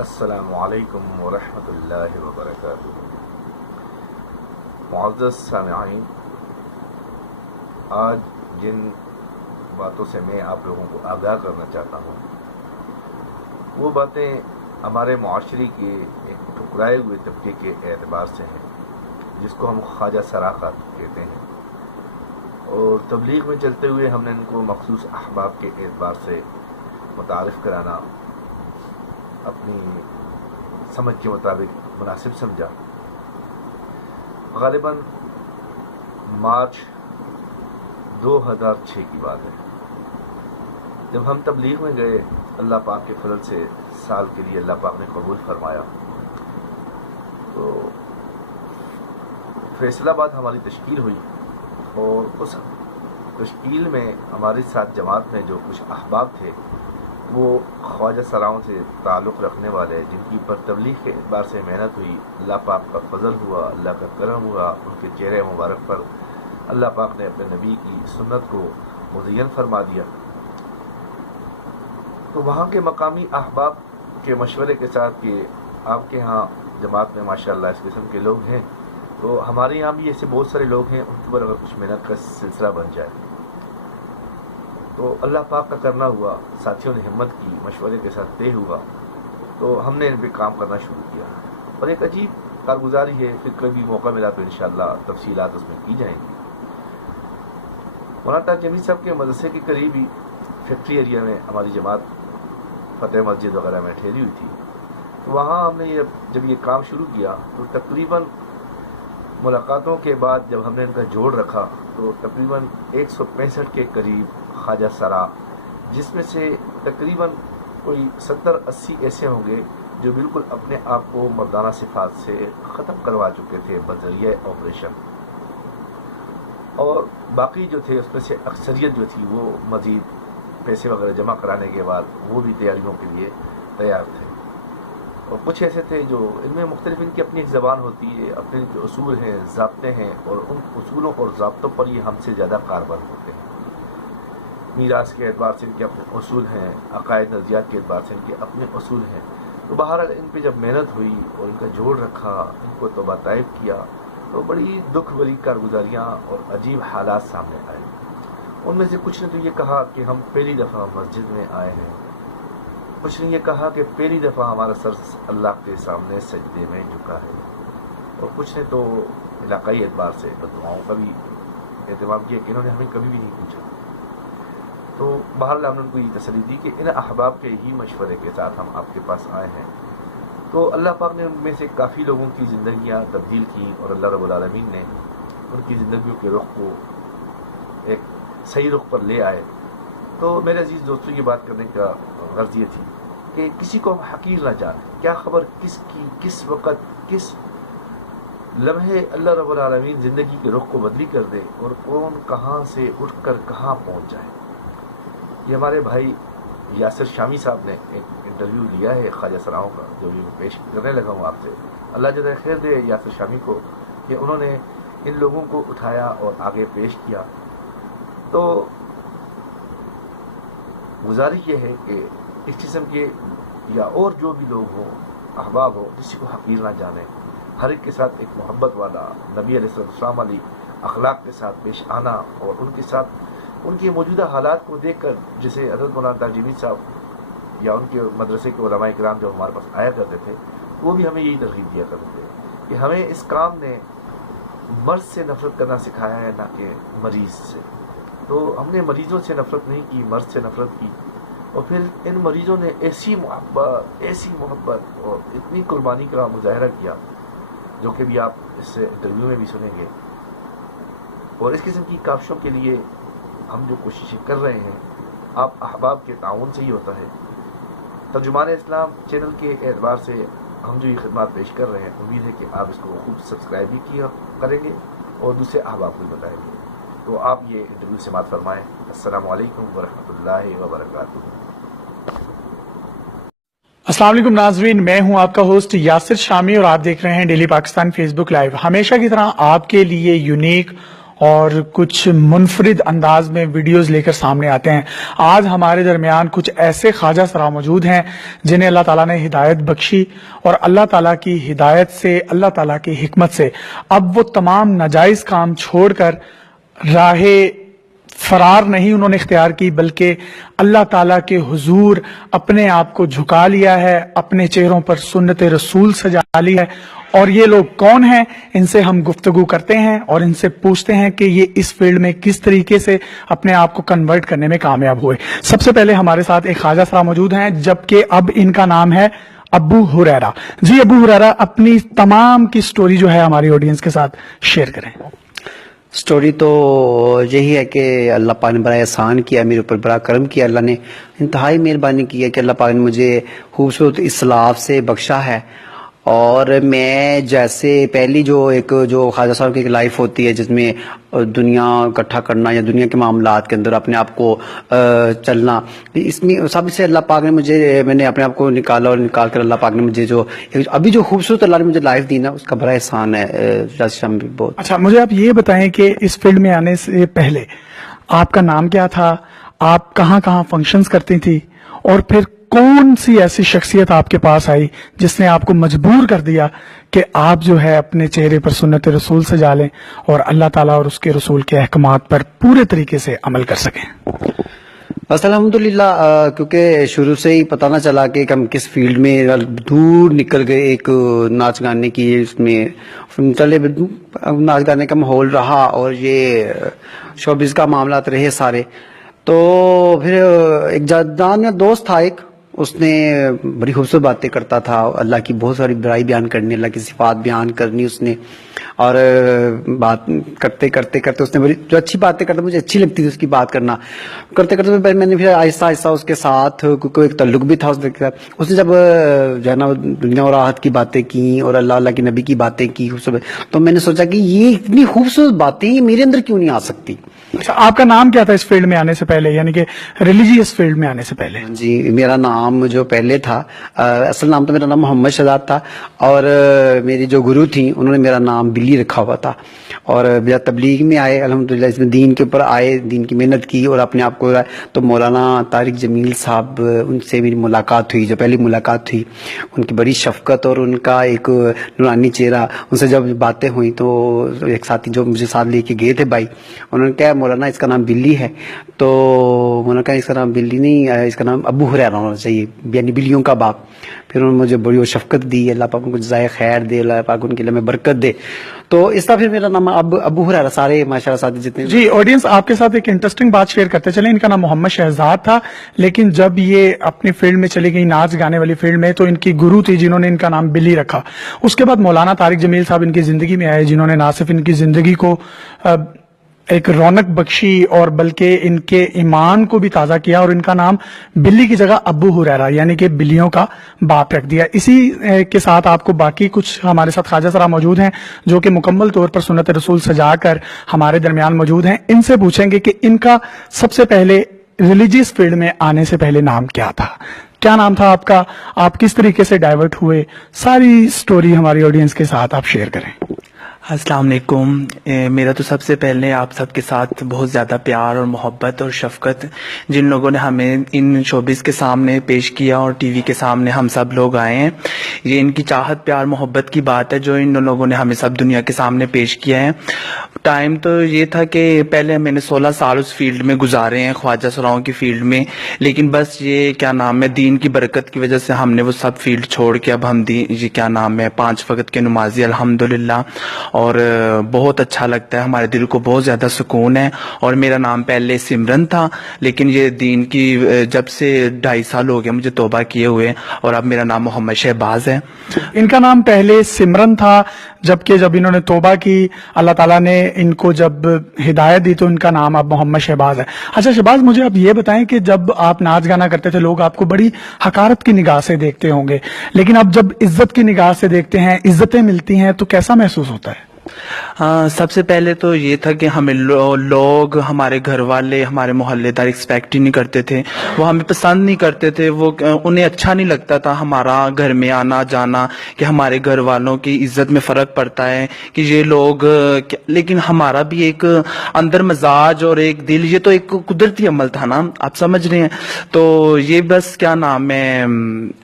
السلام علیکم ورحمۃ اللہ وبرکاتہ۔ معزز سامعین، آج جن باتوں سے میں آپ لوگوں کو آگاہ کرنا چاہتا ہوں وہ باتیں ہمارے معاشرے کے ایک ٹھکرائے ہوئے طبقے کے اعتبار سے ہیں، جس کو ہم خواجہ سراقات کہتے ہیں، اور تبلیغ میں چلتے ہوئے ہم نے ان کو مخصوص احباب کے اعتبار سے متعارف کرانا اپنی سمجھ کے مطابق مناسب سمجھا۔ غالباً مارچ 2006 کی بات ہے، جب ہم تبلیغ میں گئے، اللہ پاک کے فضل سے سال کے لیے اللہ پاک نے قبول فرمایا، تو فیصل آباد ہماری تشکیل ہوئی، اور اس تشکیل میں ہمارے ساتھ جماعت میں جو کچھ احباب تھے وہ خواجہ سراؤں سے تعلق رکھنے والے، جن کی پر تبلیغ کے اعتبار سے محنت ہوئی، اللہ پاک کا فضل ہوا، اللہ کا کرم ہوا، ان کے چہرے مبارک پر اللہ پاک نے اپنے نبی کی سنت کو مزین فرما دیا۔ تو وہاں کے مقامی احباب کے مشورے کے ساتھ کہ آپ کے ہاں جماعت میں ماشاءاللہ اس قسم کے لوگ ہیں، تو ہمارے یہاں بھی ایسے بہت سارے لوگ ہیں، ان کے اوپر اگر کچھ محنت کا سلسلہ بن جائے، تو اللہ پاک کا کرنا ہوا، ساتھیوں نے ہمت کی، مشورے کے ساتھ طے ہوا، تو ہم نے ان پہ کام کرنا شروع کیا، اور ایک عجیب کارگزاری ہے، پھر کبھی موقع ملا تو انشاءاللہ تفصیلات اس میں کی جائیں گی۔ مولانا تاج جمیل صاحب کے مدرسے کے قریب ہی فیکٹری ایریا میں ہماری جماعت فتح مسجد وغیرہ میں ٹھہری ہوئی تھی، تو وہاں ہم نے جب یہ کام شروع کیا تو تقریباً ملاقاتوں کے بعد جب ہم نے ان کا جوڑ رکھا تو تقریباً 165 کے قریب خواجہ سرا، جس میں سے تقریباً کوئی 70-80 ایسے ہوں گے جو بالکل اپنے آپ کو مردانہ صفات سے ختم کروا چکے تھے بذریعہ آپریشن، اور باقی جو تھے اس میں سے اکثریت جو تھی وہ مزید پیسے وغیرہ جمع کرانے کے بعد وہ بھی تیاریوں کے لیے تیار تھے، اور کچھ ایسے تھے جو ان میں مختلف ان کی اپنی ایک زبان ہوتی ہے، اپنے جو اصول ہیں، ضابطے ہیں، اور ان اصولوں اور ضابطوں پر یہ ہم سے زیادہ کاربند ہوتے ہیں۔ میراث کے اعتبار سے ان کے اپنے اصول ہیں، عقائد نظریات کے اعتبار سے ان کے اپنے اصول ہیں، تو بہرحال ان پہ جب محنت ہوئی اور ان کا جوڑ رکھا، ان کو توبہ طائب کیا، تو بڑی دکھ بھری کارگزاریاں اور عجیب حالات سامنے آئے۔ ان میں سے کچھ نے تو یہ کہا کہ ہم پہلی دفعہ مسجد میں آئے ہیں، کچھ نے یہ کہا کہ پہلی دفعہ ہمارا سر اللہ کے سامنے سجدے میں جھکا ہے، اور کچھ نے تو علاقائی اعتبار سے دعاؤں کا بھی اہتمام کیا کہ انہوں نے ہمیں کبھی بھی نہیں پوچھا۔ تو بہرحال ہم نے ان کو یہ تسلی دی کہ ان احباب کے ہی مشورے کے ساتھ ہم آپ کے پاس آئے ہیں، تو اللہ پاک نے ان میں سے کافی لوگوں کی زندگیاں تبدیل کی، اور اللہ رب العالمین نے ان کی زندگیوں کے رخ کو ایک صحیح رخ پر لے آئے۔ تو میرے عزیز دوستوں، یہ بات کرنے کا غرض یہ تھی کہ کسی کو ہم حقیر نہ جانیں، کیا خبر کس کی کس وقت کس لمحے اللہ رب العالمین زندگی کے رخ کو بدلی کر دے، اور کون کہاں سے اٹھ کر کہاں پہنچ جائے۔ یہ ہمارے بھائی یاسر شامی صاحب نے ایک انٹرویو لیا ہے خواجہ سراؤں کا، جو بھی میں پیش کرنے لگا ہوں آپ سے، اللہ جزائے خیر دے یاسر شامی کو کہ انہوں نے ان لوگوں کو اٹھایا اور آگے پیش کیا۔ تو گزارش یہ ہے کہ اس قسم کے یا اور جو بھی لوگ ہوں، احباب ہو، کسی کو حقیر نہ جانیں، ہر ایک کے ساتھ ایک محبت والا، نبی علیہ السلام والی اخلاق کے ساتھ پیش آنا، اور ان کے ساتھ ان کے موجودہ حالات کو دیکھ کر، جیسے حضرت مولانا تاج جمیل صاحب یا ان کے مدرسے کے علماء کرام جو ہمارے پاس آیا کرتے تھے، وہ بھی ہمیں یہی ترغیب دیا کرتے تھے کہ ہمیں اس کام نے مرض سے نفرت کرنا سکھایا ہے، نہ کہ مریض سے۔ تو ہم نے مریضوں سے نفرت نہیں کی، مرض سے نفرت کی، اور پھر ان مریضوں نے ایسی محبت اور اتنی قربانی کا مظاہرہ کیا، جو کہ بھی آپ اس انٹرویو میں بھی سنیں گے۔ اور اس قسم کی کاوشوں کے لیے ہم جو کوششیں کر رہے ہیں، آپ احباب کے تعاون سے ہی ہوتا ہے۔ ترجمان اسلام چینل کے اعتبار سے ہم جو یہ خدمات پیش کر رہے ہیں، امید ہے کہ آپ اس کو خوب سبسکرائب بھی کیا کریں گے اور دوسرے احباب کو بھی بتائیں گے۔ تو آپ یہ انٹرویو سماعت فرمائیں۔ السلام علیکم ورحمۃ اللہ وبرکاتہ۔ السلام علیکم ناظرین، میں ہوں آپ کا ہوسٹ یاسر شامی، اور آپ دیکھ رہے ہیں ڈیلی پاکستان فیس بک لائیو۔ ہمیشہ کی طرح آپ کے لیے یونیک اور کچھ منفرد انداز میں ویڈیوز لے کر سامنے آتے ہیں. آج ہمارے درمیان کچھ ایسے خواجہ سرا موجود ہیں جنہیں اللہ تعالیٰ نے ہدایت بخشی, اور اللہ تعالیٰ کی ہدایت سے, اللہ تعالیٰ کی حکمت سے اب وہ تمام ناجائز کام چھوڑ کر راہ فرار نہیں انہوں نے اختیار کی, بلکہ اللہ تعالیٰ کے حضور اپنے آپ کو جھکا لیا ہے, اپنے چہروں پر سنت رسول سجا لی ہے. اور یہ لوگ کون ہیں, ان سے ہم گفتگو کرتے ہیں اور ان سے پوچھتے ہیں کہ یہ اس فیلڈ میں کس طریقے سے اپنے آپ کو کنورٹ کرنے میں کامیاب ہوئے. سب سے پہلے ہمارے ساتھ ایک خواجہ سرا موجود ہیں, جبکہ اب ان کا نام ہے ابو ہریرہ. جی ابو ہریرہ, اپنی تمام کی سٹوری جو ہے ہماری آڈینس کے ساتھ شیئر کریں. سٹوری تو یہی ہے کہ اللہ پاک نے بڑا احسان کیا, میرے اوپر بڑا کرم کیا, اللہ نے انتہائی مہربانی کی ہے کہ اللہ پاک نے مجھے خوبصورت اسلاف سے بخشا ہے. اور میں جیسے پہلی جو خواجہ صاحب کی ایک لائف ہوتی ہے جس میں دنیا اکٹھا کرنا یا دنیا کے معاملات کے اندر اپنے آپ کو چلنا, اس میں سب سے اللہ پاک نے میں نے اپنے آپ کو نکالا, اور نکال کر اللہ پاک نے مجھے جو ابھی جو خوبصورت اللہ نے مجھے لائف دی نا, اس کا بڑا احسان ہے. بہت اچھا, مجھے آپ یہ بتائیں کہ اس فیلڈ میں آنے سے پہلے آپ کا نام کیا تھا, آپ کہاں کہاں فنکشنز کرتی تھی, اور پھر کون سی ایسی شخصیت آپ کے پاس آئی جس نے آپ کو مجبور کر دیا کہ آپ جو ہے اپنے چہرے پر سنت رسول سجا لیں اور اللہ تعالیٰ اور اس کے رسول کے احکامات پر پورے طریقے سے عمل کر سکیں؟ بس الحمدللہ, کیونکہ شروع سے ہی پتہ نہ چلا کہ ہم کس فیلڈ میں دور نکل گئے. ایک ناچ گانے کی اس میں چلے ناچ گانے کا ماحول رہا, اور یہ شوبز کا معاملات رہے سارے. تو پھر ایک جان میں دوست تھا, ایک اس نے بڑی خوبصورت باتیں کرتا تھا, اللہ کی بہت ساری برائی بیان کرنی, اللہ کی صفات بیان کرنی اس نے, اور بات کرتے کرتے کرتے اس نے بڑی جو اچھی باتیں کرتا, مجھے اچھی لگتی تھی اس کی بات کرنا. کرتے کرتے میں نے پھر آہستہ آہستہ اس کے ساتھ کوئی ایک تعلق بھی تھا اس نے جب جو ہے نا دنیا اور راحت کی باتیں کی اور اللہ کے نبی کی باتیں کی, تو میں نے سوچا کہ یہ اتنی خوبصورت باتیں یہ میرے اندر کیوں نہیں آ سکتی. اچھا, آپ کا نام کیا تھا اس فیلڈ میں آنے سے پہلے, یعنی کہ ریلیجیس فیلڈ میں آنے سے پہلے؟ جی, میرا نام جو پہلے تھا, اصل نام تو میرا نام محمد شہزاد تھا, اور میری جو گرو تھیں انہوں نے میرا نام بلی رکھا ہوا تھا. اور جب تبلیغ میں آئے الحمدللہ, اس میں دین کے اوپر آئے, دین کی محنت کی اور اپنے آپ کو, تو مولانا طارق جمیل صاحب, ان سے میری ملاقات ہوئی, جو پہلی ملاقات ہوئی, ان کی بڑی شفقت اور ان کا ایک نورانی چہرہ, ان سے جب باتیں ہوئیں تو ایک ساتھی جو مجھے ساتھ لے کے گئے تھے بھائی, انہوں نے کہا مولانا اس کا نام بلی ہے, تو مولانا کہا اس کا نام بلی نہیں, اس کا نام ابو ہریرہ ہونا چاہیے, یعنی بلیوں کا باپ. پھر انہوں نے مجھے بڑی شفقت دی, اللہ پاک ان کو جزائے خیر دے, اللہ پاک ان کے لیے میں برکت دے. تو اس طرح پھر میرا نام ابو ہریرہ, سارے ماشاءاللہ ساتھی جتنے. جی آڈینس, آپ کے ساتھ ایک انٹرسٹنگ بات شیئر کرتے چلیں. ان کا نام محمد شہزاد تھا, لیکن جب یہ اپنی فیلڈ میں چلی گئی, ناچ گانے والی فیلڈ میں, تو ان کی گرو تھی جنہوں نے ان کا نام بلی رکھا. اس کے بعد مولانا طارق جمیل صاحب ان کی زندگی میں آئے, جنہوں نے نہ صرف ان کی زندگی کو ایک رونق بخشی اور بلکہ ان کے ایمان کو بھی تازہ کیا, اور ان کا نام بلی کی جگہ ابو ہریرہ یعنی کہ بلیوں کا باپ رکھ دیا. اسی کے ساتھ آپ کو باقی کچھ ہمارے ساتھ خواجہ سرا موجود ہیں جو کہ مکمل طور پر سنت رسول سجا کر ہمارے درمیان موجود ہیں. ان سے پوچھیں گے کہ ان کا سب سے پہلے ریلیجیس فیلڈ میں آنے سے پہلے نام کیا تھا, کیا نام تھا آپ کا, آپ کس طریقے سے ڈائیورٹ ہوئے, ساری سٹوری ہماری آڈینس کے ساتھ آپ شیئر کریں. السلام علیکم. میرا تو سب سے پہلے آپ سب کے ساتھ بہت زیادہ پیار اور محبت اور شفقت جن لوگوں نے ہمیں ان شوبز کے سامنے پیش کیا اور ٹی وی کے سامنے ہم سب لوگ آئے ہیں, یہ ان کی چاہت پیار محبت کی بات ہے جو ان لوگوں نے ہمیں سب دنیا کے سامنے پیش کیا ہے. ٹائم تو یہ تھا کہ پہلے میں نے 16 سال اس فیلڈ میں گزارے ہیں, خواجہ سراؤں کی فیلڈ میں, لیکن بس یہ کیا نام ہے دین کی برکت کی وجہ سے ہم نے وہ سب فیلڈ چھوڑ کے اب ہم یہ کیا نام ہے 5 وقت کے نمازی الحمدللہ, اور بہت اچھا لگتا ہے, ہمارے دل کو بہت زیادہ سکون ہے. اور میرا نام پہلے سمرن تھا, لیکن یہ دین کی جب سے 2.5 سال ہو گئے مجھے توبہ کیے ہوئے, اور اب میرا نام محمد شہباز ہے. ان کا نام پہلے سمرن تھا, جبکہ جب انہوں نے توبہ کی اللہ تعالیٰ نے ان کو جب ہدایت دی تو ان کا نام اب محمد شہباز ہے. اچھا شہباز, مجھے آپ یہ بتائیں کہ جب آپ ناچ گانا کرتے تھے لوگ آپ کو بڑی حقارت کی نگاہ سے دیکھتے ہوں گے, لیکن اب جب عزت کی نگاہ سے دیکھتے ہیں, عزتیں ملتی ہیں, تو کیسا محسوس ہوتا ہے؟ سب سے پہلے تو یہ تھا کہ ہمیں لوگ ہمارے گھر والے ہمارے محلے دار ایکسپیکٹ ہی نہیں کرتے تھے, وہ ہمیں پسند نہیں کرتے تھے, وہ انہیں اچھا نہیں لگتا تھا ہمارا گھر میں آنا جانا, کہ ہمارے گھر والوں کی عزت میں فرق پڑتا ہے کہ یہ لوگ. لیکن ہمارا بھی ایک اندر مزاج اور ایک دل, یہ تو ایک قدرتی عمل تھا نا, آپ سمجھ رہے ہیں. تو یہ بس کیا نام ہے,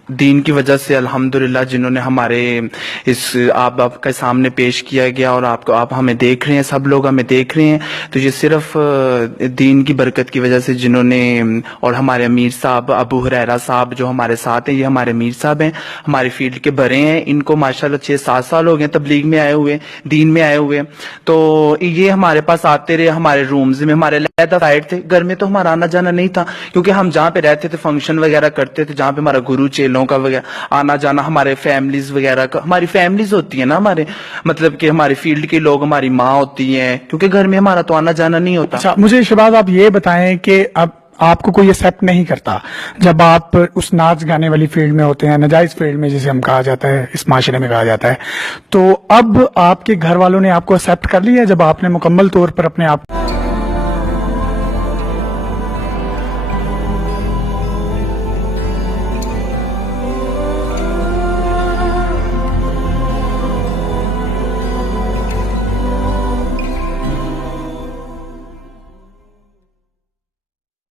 دین کی وجہ سے الحمدللہ جنہوں نے ہمارے اس آپ کے سامنے پیش کیا گیا, اور آپ ہمیں دیکھ رہے ہیں, سب لوگ ہمیں دیکھ رہے ہیں, تو یہ صرف دین کی برکت کی وجہ سے جنہوں نے, اور ہمارے امیر صاحب ابو ہریرہ صاحب جو ہمارے ساتھ ہیں, یہ ہمارے امیر صاحب ہیں, ہماری فیلڈ کے بڑے ہیں, ان کو ماشاءاللہ 6-7 سال ہو گئے تبلیغ میں آئے ہوئے, دین میں آئے ہوئے. تو یہ ہمارے پاس آتے رہے, ہمارے رومز میں, ہمارے علیحدہ سائٹ تھے, گھر میں تو ہمارا آنا جانا نہیں تھا, کیونکہ ہم جہاں پہ رہتے تھے فنکشن وغیرہ کرتے تھے, جہاں پہ ہمارا گرو چیلوں کا آنا جانا, ہمارے فیملیز وغیرہ کا, ہماری فیملیز ہوتی ہیں نا ہمارے, مطلب کہ ہماری فیلڈ کے لوگ, ہماری ماں ہوتی ہیں, کیونکہ گھر میں ہمارا تو آنا جانا نہیں ہوتا. اچھا, مجھے شہباز آپ یہ بتائیں کہ اب آپ کو کوئی ایکسیپٹ نہیں کرتا جب آپ اس ناچ گانے والی فیلڈ میں ہوتے ہیں, ناجائز فیلڈ میں جسے ہم کہا جاتا ہے, اس معاشرے میں کہا جاتا ہے, تو اب آپ کے گھر والوں نے آپ کو ایکسیپٹ کر لیا جب آپ نے مکمل طور پر اپنے آپ